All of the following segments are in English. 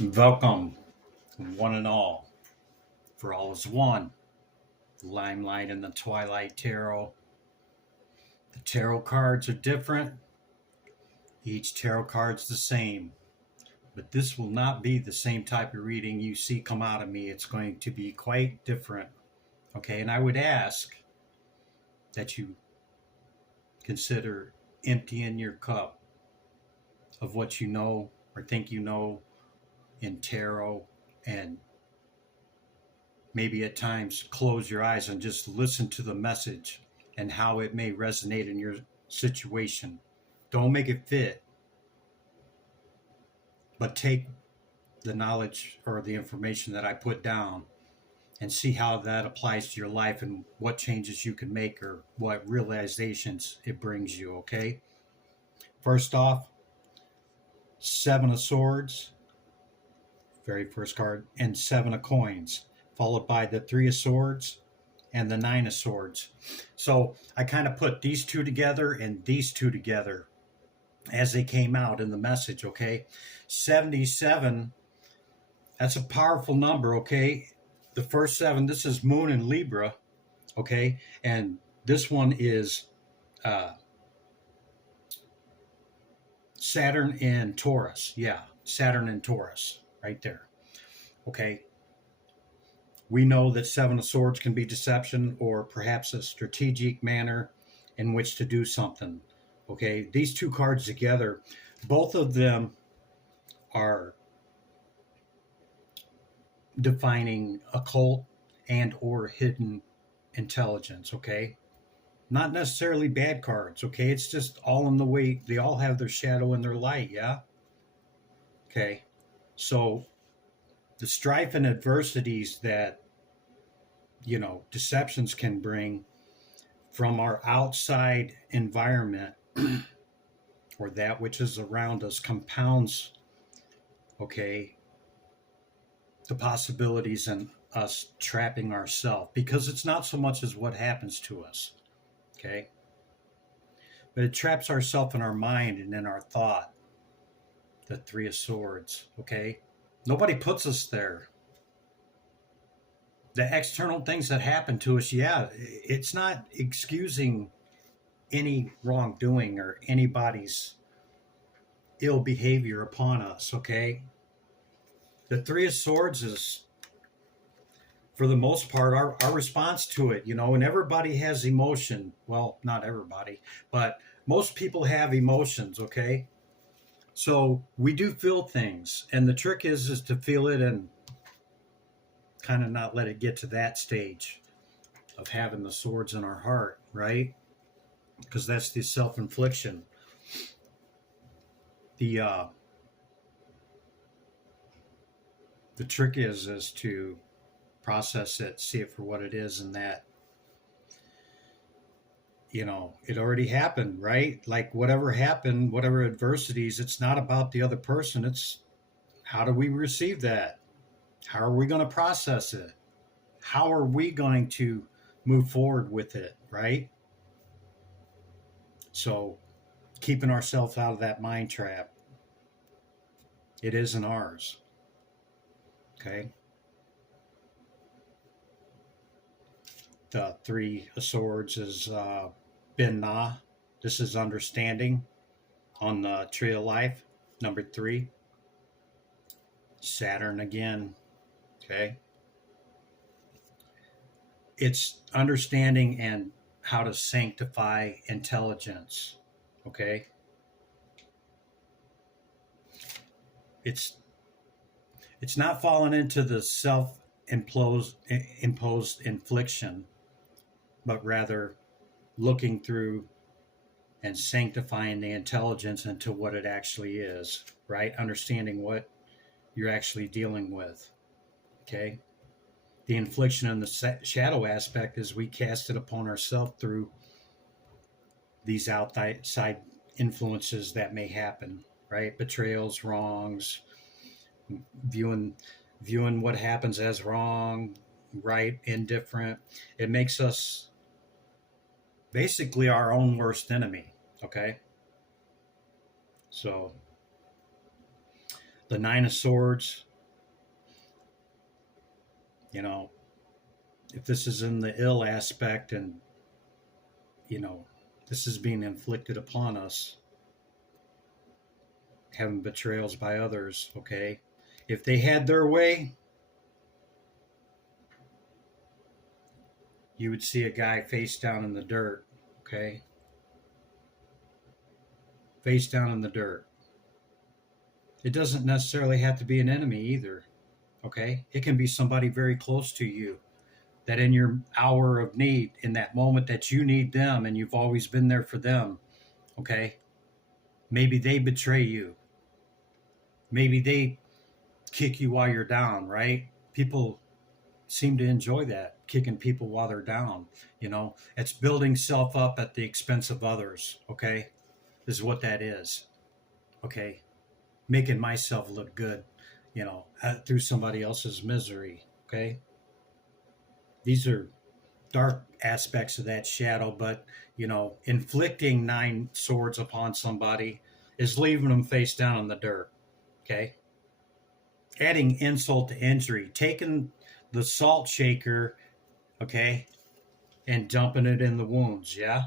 Welcome, one and all, for all is one. The limelight and the twilight tarot. The tarot cards are different. Each tarot card's the same, but this will not be the same type of reading you see come out of me. It's going to be quite different. Okay, and I would ask that you consider emptying your cup of what you know or think you know in tarot, and maybe at times close your eyes and just listen to the message and how it may resonate in your situation. Don't make it fit, but take the knowledge or the information that I put down and see how that applies to your life and what changes you can make or what realizations it brings you, okay? First off, Seven of Swords, very first card, and Seven of Coins, followed by the Three of Swords and the Nine of Swords. So I kind of put these two together and these two together as they came out in the message, okay? 77, that's a powerful number, okay? The first seven, this is Moon in Libra, okay? And this one is Saturn and Taurus. Yeah, Saturn and Taurus, right there, okay? We know that Seven of Swords can be deception or perhaps a strategic manner in which to do something. Okay, these two cards together, both of them are defining occult and or hidden intelligence. Okay, not necessarily bad cards. Okay, it's just all in the way they all have their shadow and their light. Yeah. Okay, so the strife and adversities that deceptions can bring from our outside environment or that which is around us compounds, okay, the possibilities in us trapping ourselves, because it's not so much as what happens to us, okay, but it traps ourselves in our mind and in our thought. The Three of Swords, okay, nobody puts us there. The external things that happen to us, yeah, it's not excusing any wrongdoing or anybody's ill behavior upon us, okay? The Three of Swords is, for the most part, our response to it, and everybody has emotion. Well, not everybody, but most people have emotions, okay? So we do feel things, and the trick is to feel it and kind of not let it get to that stage of having the swords in our heart, right? Because that's the self-infliction. The trick is to process it, see it for what it is, and that it already happened, right? Like whatever happened, whatever adversities, it's not about the other person. It's how do we receive that? How are we going to process it? How are we going to move forward with it, right? So keeping ourselves out of that mind trap. It isn't ours. Okay. The Three of Swords is Bin Na. This is understanding on the Tree of Life, number 3. Saturn again. Okay. It's understanding and how to sanctify intelligence. Okay. It's not falling into the self-imposed infliction, but rather looking through and sanctifying the intelligence into what it actually is, right? Understanding what you're actually dealing with, okay? The infliction and the shadow aspect is we cast it upon ourselves through these outside influences that may happen, right? Betrayals, wrongs, viewing what happens as wrong, right, indifferent. It makes us basically our own worst enemy, okay? So The Nine of Swords, you know, if this is in the ill aspect and, you know, this is being inflicted upon us, having betrayals by others, okay? If they had their way, you would see a guy face down in the dirt, okay? Face down in the dirt. It doesn't necessarily have to be an enemy either, okay? It can be somebody very close to you that in your hour of need, in that moment that you need them and you've always been there for them, okay? Maybe they betray you. Maybe they kick you while you're down, right? People seem to enjoy that, kicking people while they're down. You know, it's building self up at the expense of others, okay? This is what that is, okay? Making myself look good, you know, through somebody else's misery, okay? These are dark aspects of that shadow, but, you know, inflicting 9 swords upon somebody is leaving them face down in the dirt, okay? Adding insult to injury, taking the salt shaker, okay, and dumping it in the wounds, yeah?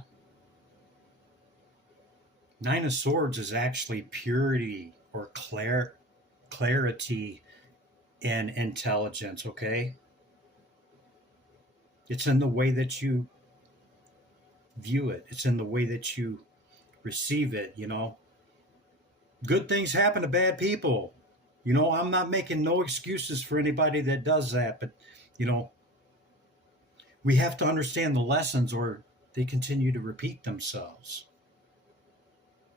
9 of Swords is actually purity or clarity and intelligence, okay? It's in the way that you view it. It's in the way that you receive it, you know? Good things happen to bad people. You know, I'm not making no excuses for anybody that does that, but, you know, we have to understand the lessons or they continue to repeat themselves.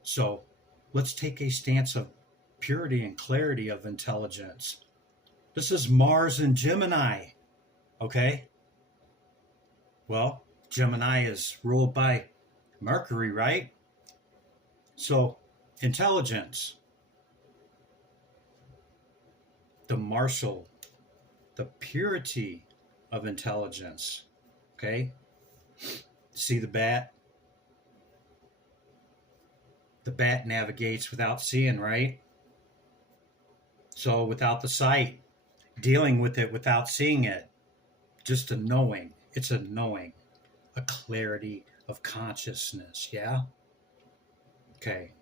So let's take a stance of purity and clarity of intelligence. This is Mars and Gemini, okay? Well, Gemini is ruled by Mercury, right? So intelligence, the martial, the purity of intelligence, okay? See the bat? The bat navigates without seeing, right? So without the sight, dealing with it without seeing it, just a knowing. It's a knowing, a clarity of consciousness, yeah? Okay.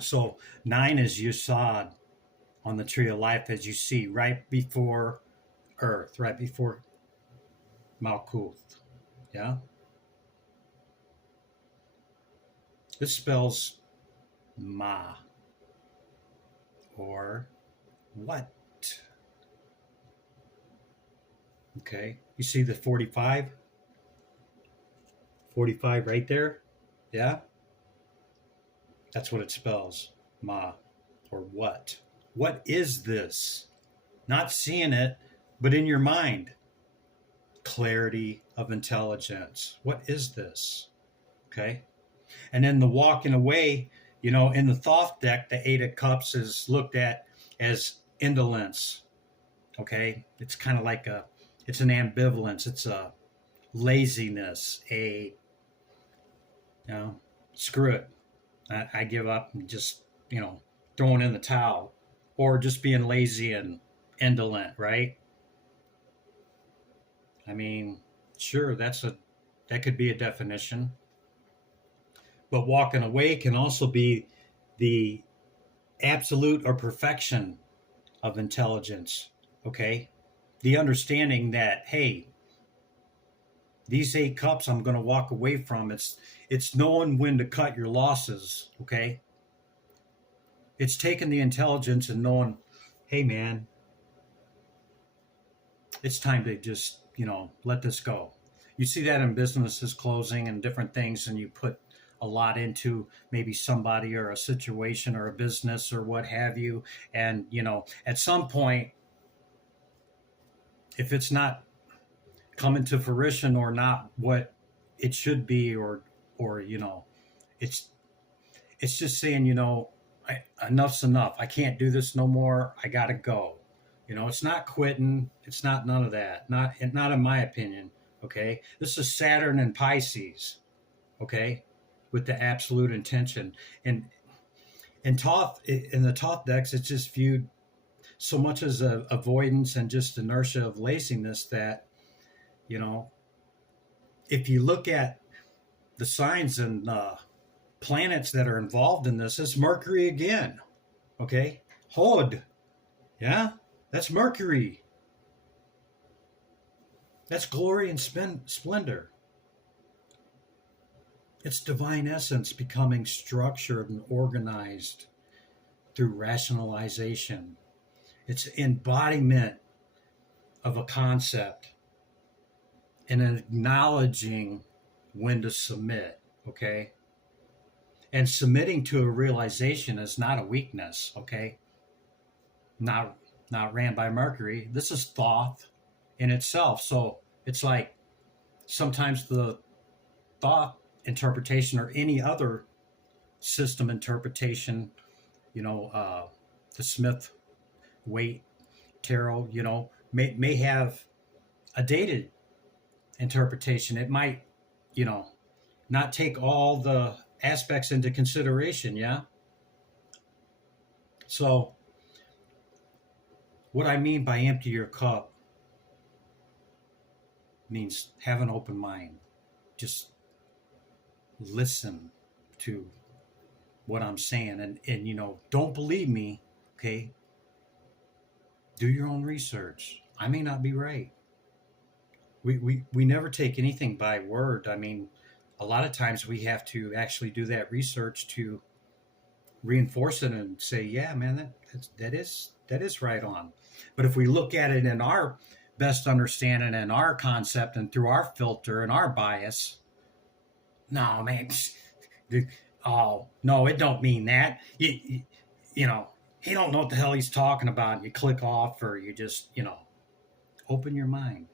So 9 is Yusad on the tree of life, as you see, right before Earth, right before Malkuth, yeah? This spells Ma, or what. Okay, you see the 45? 45 right there? Yeah? That's what it spells, Ma, or what. What is this? Not seeing it, but in your mind. Clarity of intelligence. What is this? Okay? And then the walking away, you know, in the Thoth deck, the 8 of Cups is looked at as indolence. Okay? It's kind of like it's an ambivalence. It's a laziness, screw it. I give up and just, throwing in the towel, or just being lazy and indolent, right? I mean, sure, that could be a definition. But walking away can also be the absolute or perfection of intelligence, okay? The understanding that, hey, these 8 cups I'm going to walk away from. It's knowing when to cut your losses, okay? It's taking the intelligence and knowing, hey, man, it's time to just, let this go. You see that in businesses closing and different things, and you put a lot into maybe somebody or a situation or a business or what have you. And, at some point, if it's not coming to fruition or not what it should be, or it's just saying, enough's enough. I can't do this no more. I got to go. It's not quitting. It's not none of that. Not in my opinion. Okay. This is Saturn and Pisces. Okay. With the absolute intention. And In the Thoth decks, it's just viewed so much as a avoidance and just inertia of laziness that, you know, if you look at the signs and planets that are involved in this, it's Mercury again. Okay, Hod, yeah, that's Mercury. That's glory and splendor. It's divine essence becoming structured and organized through rationalization. It's embodiment of a concept and acknowledging when to submit, okay? And submitting to a realization is not a weakness, okay? Not ran by Mercury. This is Thoth in itself. So it's like sometimes the Thoth interpretation or any other system interpretation, the Smith Waite tarot, may have a dated interpretation. It might, not take all the aspects into consideration. Yeah. So what I mean by empty your cup means have an open mind. Just listen to what I'm saying and don't believe me, okay? Do your own research. I may not be right. We never take anything by word. I mean, a lot of times we have to actually do that research to reinforce it and say, yeah, man, that is right on. But if we look at it in our best understanding and our concept and through our filter and our bias, no, man, oh, no, it don't mean that. He don't know what the hell he's talking about. You click off or you just, open your mind.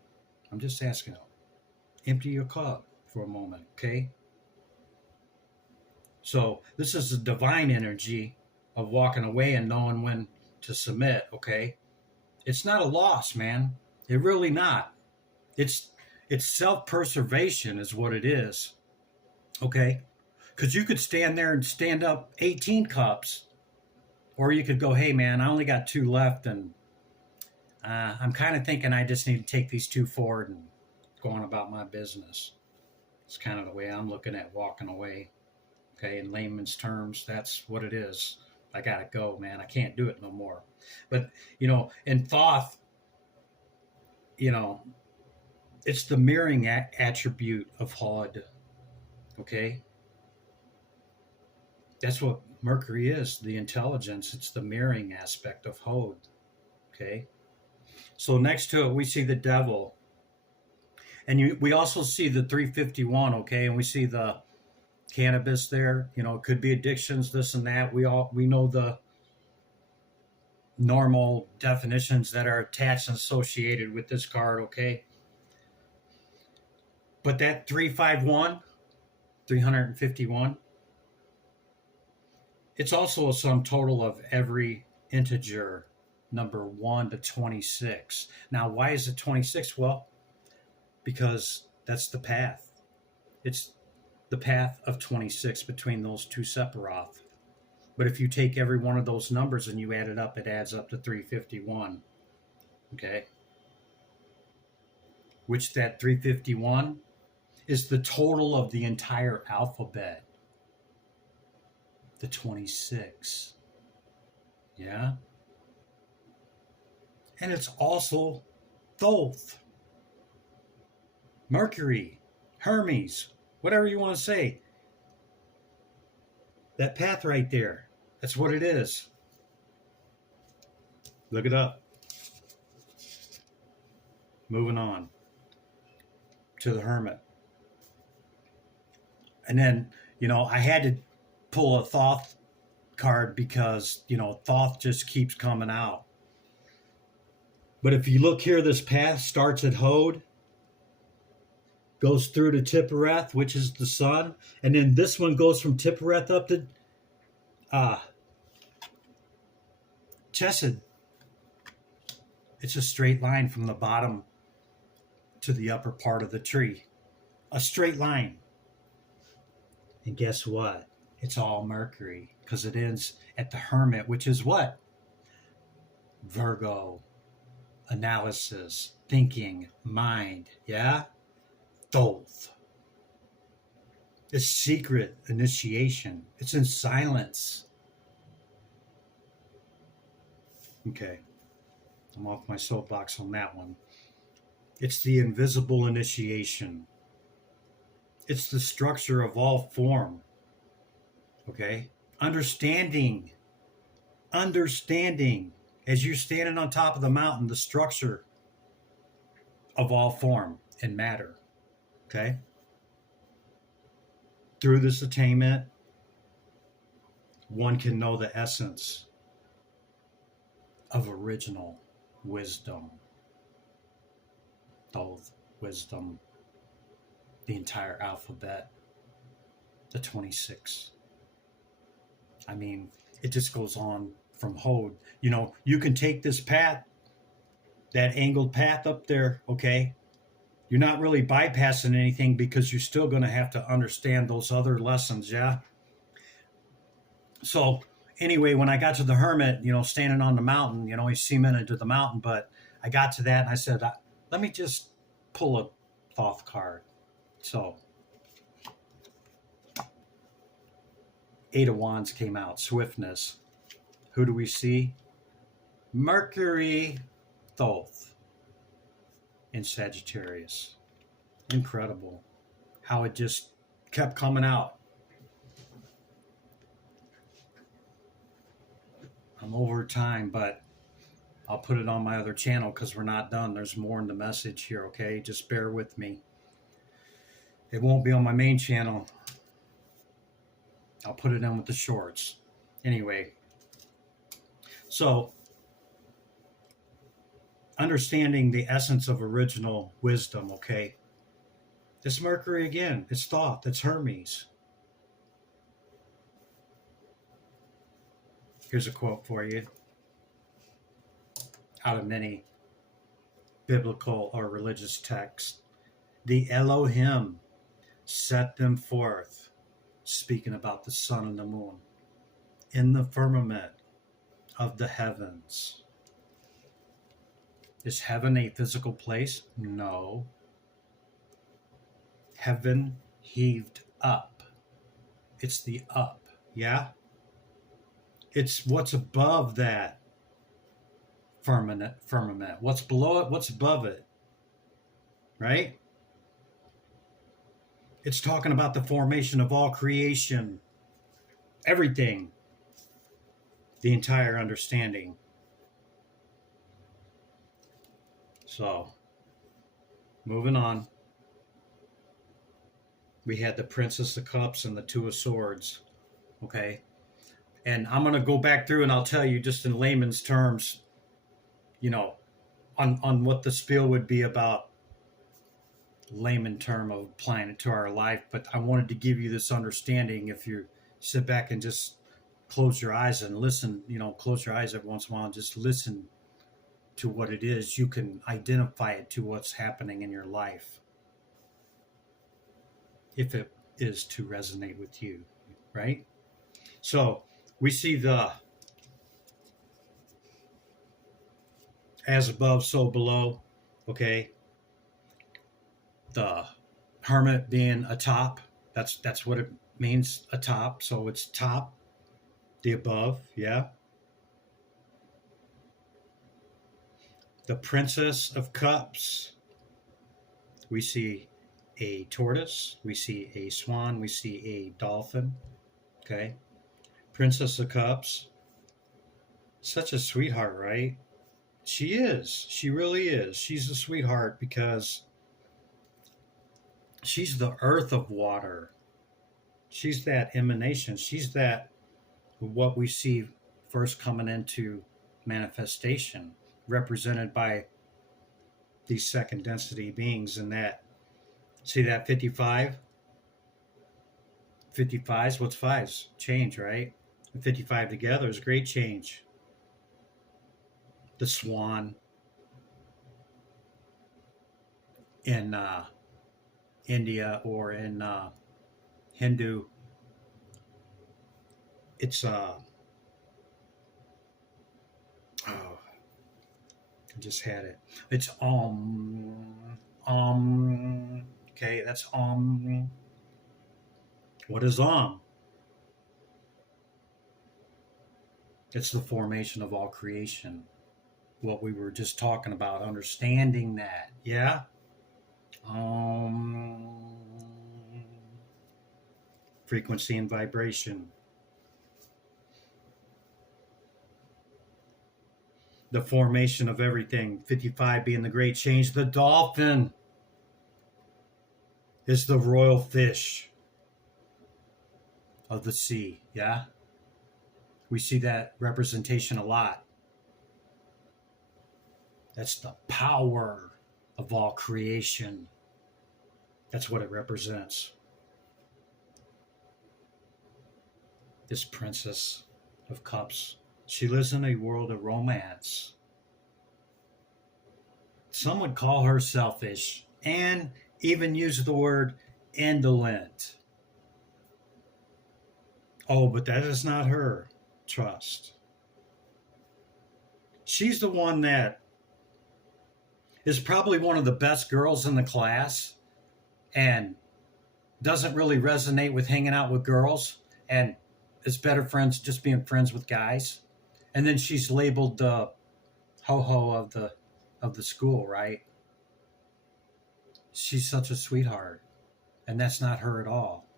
I'm just asking, empty your cup for a moment, okay? So this is the divine energy of walking away and knowing when to submit, okay? It's not a loss, man. It really not. It's self-preservation is what it is, okay? Because you could stand there and stand up 18 cups, or you could go, hey, man, I only got 2 left, and I'm kind of thinking I just need to take these 2 forward and go on about my business. It's kind of the way I'm looking at walking away. Okay, in layman's terms, that's what it is. I gotta go, man. I can't do it no more. But, in Thoth, it's the mirroring attribute of Hod. Okay? That's what Mercury is, the intelligence. It's the mirroring aspect of Hod. Okay? So next to it, we see the devil. And we also see the 351, okay? And we see the cannabis there. It could be addictions, this and that. We know the normal definitions that are attached and associated with this card, okay? But that 351, it's also a sum total of every integer number 1 to 26. Now, why is it 26? Well, because that's the path. It's the path of 26 between those 2 Sephiroth. But if you take every one of those numbers and you add it up, it adds up to 351. Okay? Which that 351 is the total of the entire alphabet. The 26. Yeah? And it's also Thoth. Mercury, Hermes, whatever you want to say. That path right there, that's what it is. Look it up. Moving on to the Hermit. And then, I had to pull a Thoth card because, Thoth just keeps coming out. But if you look here, this path starts at Hod, goes through to Tiphareth, which is the sun, and then this one goes from Tiphareth up to Chesed. It's a straight line from the bottom to the upper part of the tree. A straight line. And guess what? It's all Mercury. because it ends at the Hermit, which is what? Virgo, analysis, thinking, mind, yeah? Thoth. It's secret initiation. It's in silence. Okay, I'm off my soapbox on that one. It's the invisible initiation. It's the structure of all form. Okay? Understanding. Understanding. As you're standing on top of the mountain, the structure of all form and matter. Okay? Through this attainment, one can know the essence of original wisdom. Thoth, wisdom, the entire alphabet, the 26. I mean, it just goes on from Hode. You know, you can take this path, that angled path up there, okay? You're not really bypassing anything because you're still going to have to understand those other lessons, yeah? So, anyway, when I got to the Hermit, you know, standing on the mountain, you know, he cemented to the mountain, but I got to that and I said, let me just pull a Thoth card. So, Eight of Wands came out, swiftness. Who do we see? Mercury, Thoth, in Sagittarius. Incredible how it just kept coming out. I'm over time, but I'll put it on my other channel because we're not done. There's more in the message here, okay? Just bear with me. It won't be on my main channel. I'll put it in with the shorts. Anyway, so understanding the essence of original wisdom, okay? It's Mercury again. It's Thoth. It's Hermes. Here's a quote for you out of many biblical or religious texts. The Elohim set them forth, speaking about the sun and the moon, in the firmament of the heavens. Is heaven a physical place? No. Heaven heaved up. It's the up, yeah? It's what's above that firmament. What's below it? What's above it? Right? It's talking about the formation of all creation, everything, the entire understanding. So, moving on. We had the Princess of Cups and the Two of Swords. Okay? And I'm going to go back through and I'll tell you just in layman's terms, you know, on what the spiel would be about, layman term of applying it to our life. But I wanted to give you this understanding. If you sit back and just close your eyes and listen, you know, close your eyes every once in a while and just listen to what it is, you can identify it to what's happening in your life, if it is to resonate with you, right? So we see the as above, so below, okay? The Hermit being atop, that's what it means, atop. So it's top, the above, yeah? The Princess of Cups, we see a tortoise, we see a swan, we see a dolphin, okay? Princess of Cups, such a sweetheart, right? She is. She really is. She's a sweetheart because she's the earth of water. She's that emanation. She's that what we see first coming into manifestation, represented by these second density beings. And that, see that 55? 55s, what's fives? Change, right? And 55 together is great change. The swan in India or in Hindu it's oh, I just had it. It's okay, that's what is It's the formation of all creation. What we were just talking about, understanding that. Yeah? Um Frequency and vibration. The formation of everything. 55 being the great change. The dolphin is the royal fish of the sea. Yeah? We see that representation a lot. That's the power of all creation. That's what it represents. This Princess of Cups. She lives in a world of romance. Some would call her selfish and even use the word indolent. Oh, but that is not her. Trust. She's the one that is probably one of the best girls in the class and doesn't really resonate with hanging out with girls and is better friends just being friends with guys. And then she's labeled the ho-ho of the school, right? She's such a sweetheart, and that's not her at all.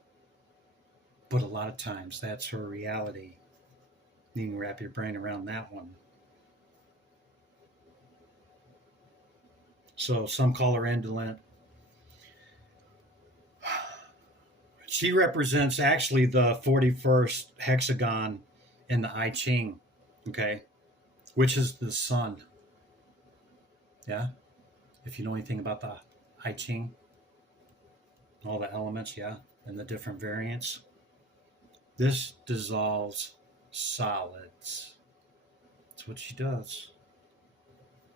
But a lot of times that's her reality. You can wrap your brain around that one. So some call her indolent. She represents actually the 41st hexagon in the I Ching, okay, which is the sun. Yeah, if you know anything about the I Ching, all the elements, yeah, and the different variants. This dissolves solids. That's what she does.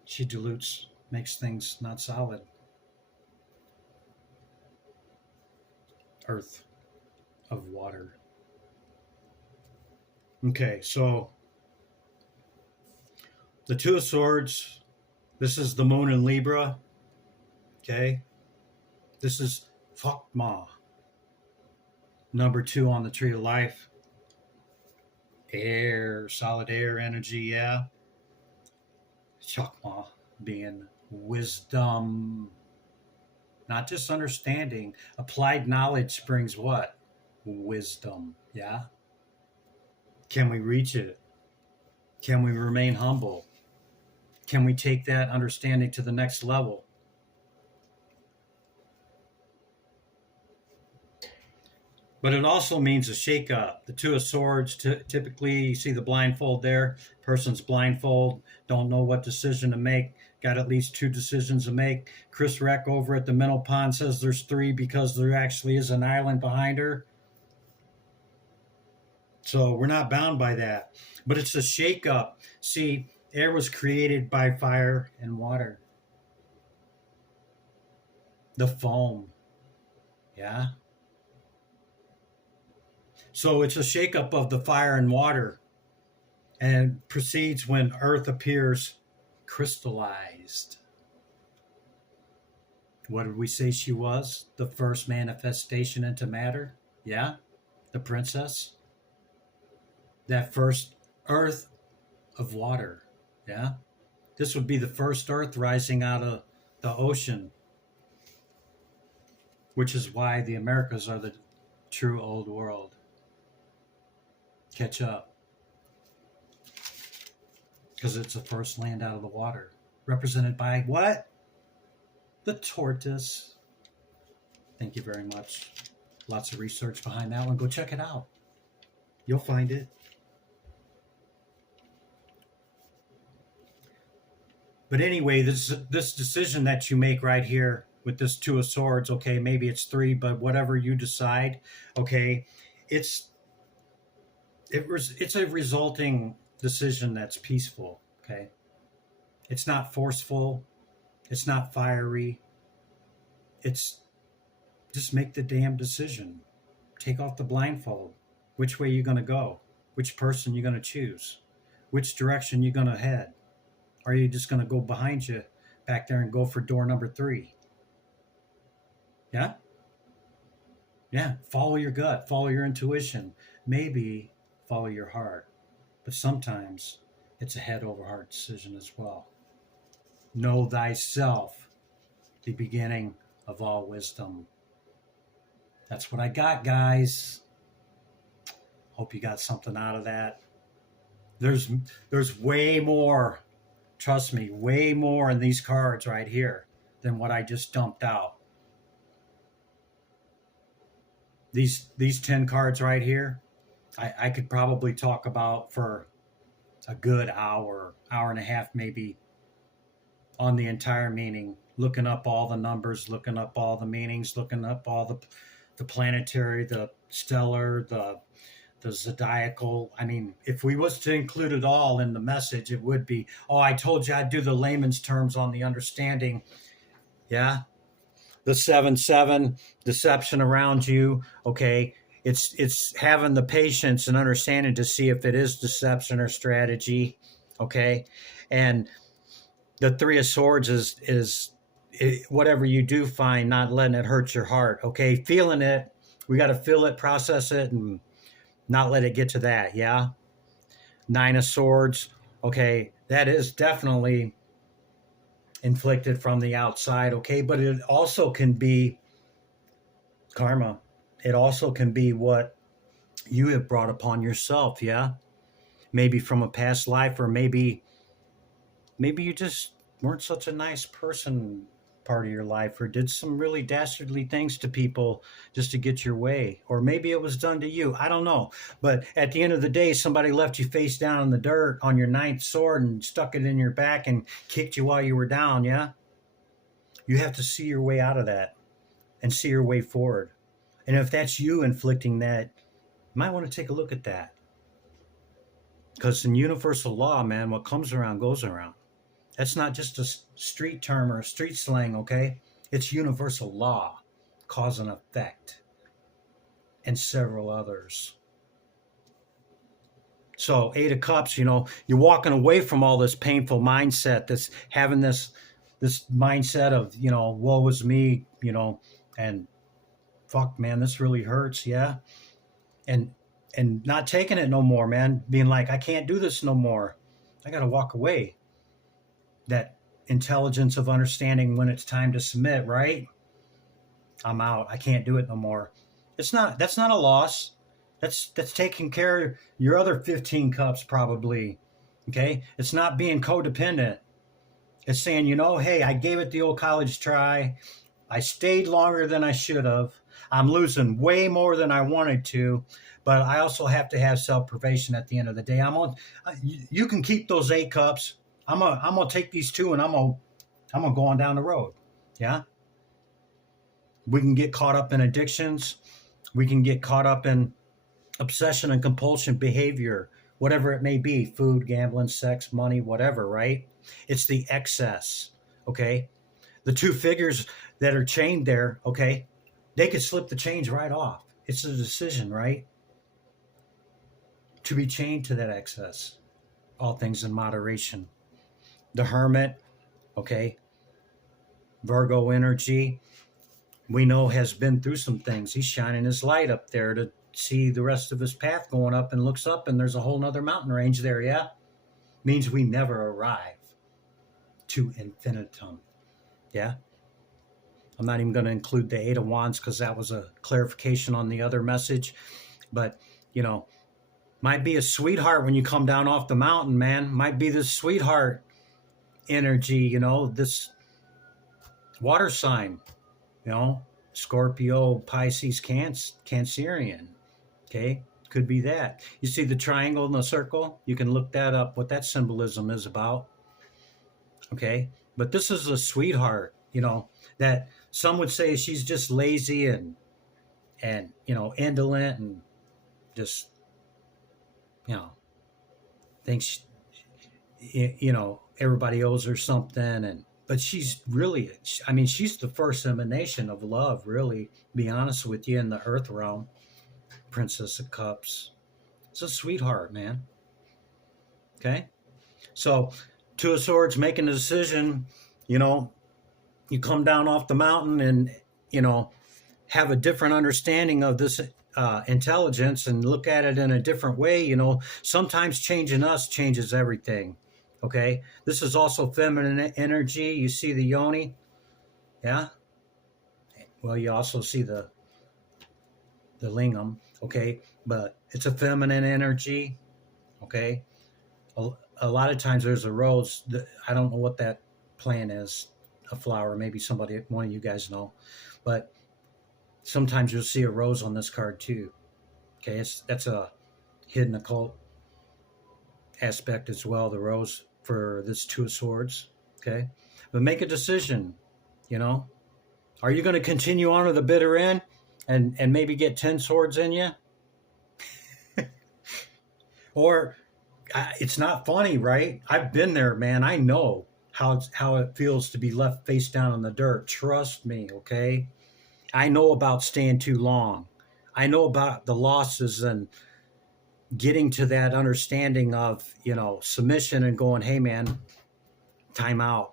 She dilutes, makes things not solid. Earth of water. Okay, so the Two of Swords, this is the moon in Libra. Okay, this is Fakma, number 2 on the tree of life. Air, solid air energy, yeah. Chakma being wisdom, not just understanding. Applied knowledge brings what? Wisdom, yeah. Can we reach it? Can we remain humble? Can we take that understanding to the next level? But it also means a shake-up. The Two of Swords, typically you see the blindfold there. Person's blindfold, don't know what decision to make. Got at least 2 decisions to make. Chris Reck over at the Mental Pond says there's 3 because there actually is an island behind her. So we're not bound by that. But it's a shake-up. See, air was created by fire and water. The foam. Yeah? So it's a shakeup of the fire and water, and proceeds when earth appears crystallized. What did we say she was? The first manifestation into matter? Yeah? The princess? That first earth of water? Yeah? This would be the first earth rising out of the ocean, which is why the Americas are the true old world. Catch up. Because it's the first land out of the water. Represented by what? The tortoise. Thank you very much. Lots of research behind that one. Go check it out. You'll find it. But anyway, this decision that you make right here with this Two of Swords, okay, maybe it's 3, but whatever you decide, okay, it's a resulting decision that's peaceful, okay? It's not forceful. It's not fiery. It's just make the damn decision. Take off the blindfold. Which way are you going to go? Which person you going to choose? Which direction you going to head? Or are you just going to go behind you back there and go for door number 3? Yeah? Yeah. Follow your gut, follow your intuition, maybe follow your heart. But sometimes it's a head over heart decision as well. Know thyself, the beginning of all wisdom. That's what I got, guys. Hope you got something out of that. There's way more, trust me, way more in these cards right here than what I just dumped out. These 10 cards right here, I could probably talk about for a good hour and a half maybe on the entire meaning, looking up all the numbers, looking up all the meanings, looking up all the planetary, the stellar, the zodiacal. I mean, if we was to include it all in the message, it would be, oh, I told you I'd do the layman's terms on the understanding. Yeah. The 7-7, deception around you. Okay. It's having the patience and understanding to see if it is deception or strategy. Okay. And the 3 of Swords is whatever you do find, not letting it hurt your heart. Okay. Feeling it. We got to feel it, process it, and not let it get to that. Yeah. 9 of Swords. Okay. That is definitely inflicted from the outside. Okay. But it also can be karma. It also can be what you have brought upon yourself. Yeah. Maybe from a past life, or maybe you just weren't such a nice person part of your life, or did some really dastardly things to people just to get your way, or maybe it was done to you. I don't know. But at the end of the day, somebody left you face down in the dirt on your 9th sword and stuck it in your back and kicked you while you were down. Yeah. You have to see your way out of that and see your way forward. And if that's you inflicting that, you might want to take a look at that. Because in universal law, man, what comes around goes around. That's not just a street term or a street slang, okay? It's universal law, cause and effect, and several others. So 8 of Cups, you're walking away from all this painful mindset, that's having this mindset of, woe is me, and fuck, man, this really hurts, yeah? And not taking it no more, man, being like, I can't do this no more. I got to walk away. That intelligence of understanding when it's time to submit, right? I'm out. I can't do it no more. That's not a loss. That's taking care of your other 15 cups probably. Okay? It's not being codependent. It's saying, hey, I gave it the old college try. I stayed longer than I should have. I'm losing way more than I wanted to, but I also have to have self-preservation at the end of the day. You can keep those 8 cups. I'm gonna take these 2 and I'm gonna go on down the road. Yeah. We can get caught up in addictions. We can get caught up in obsession and compulsion behavior, whatever it may be, food, gambling, sex, money, whatever, right? It's the excess. Okay. The 2 figures that are chained there, okay, they could slip the chains right off. It's a decision, right? To be chained to that excess. All things in moderation. The Hermit, okay, Virgo energy, we know has been through some things. He's shining his light up there to see the rest of his path going up, and looks up and there's a whole nother mountain range there, yeah? Means we never arrive to infinitum, yeah? I'm not even going to include the 8 of Wands because that was a clarification on the other message. But, might be a sweetheart when you come down off the mountain, man. Might be this sweetheart energy, this water sign, Scorpio, Pisces, Cancerian. Okay, could be that. You see the triangle and the circle? You can look that up, what that symbolism is about. Okay, but this is a sweetheart, that some would say she's just lazy and indolent and just, thinks, everybody owes her something. But she's really, she's the first emanation of love, really, be honest with you, in the earth realm. Princess of Cups, It's a sweetheart, man. Okay? So, Two of Swords making a decision, you know, you come down off the mountain and, you know, have a different understanding of this intelligence and look at it in a different way. You know, sometimes changing us changes everything. Okay? This is also feminine energy. You see the yoni. Yeah? Well, you also see the lingam. Okay? But it's a feminine energy. Okay? A lot of times there's a rose. I don't know what that plant is, a flower. Maybe somebody, one of you guys know. But sometimes you'll see a rose on this card too. Okay, that's a hidden occult aspect as well, the rose for this Two of Swords. Okay, but make a decision. You know, are you going to continue on to the bitter end and maybe get 10 swords in you? Or it's not funny, right? I've been there, man. I know how it feels to be left face down in the dirt. Trust me, okay? I know about staying too long. I know about the losses and getting to that understanding of, you know, submission and going, hey, man, time out.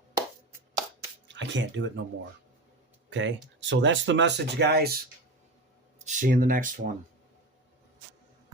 I can't do it no more. Okay? So that's the message, guys. See you in the next one.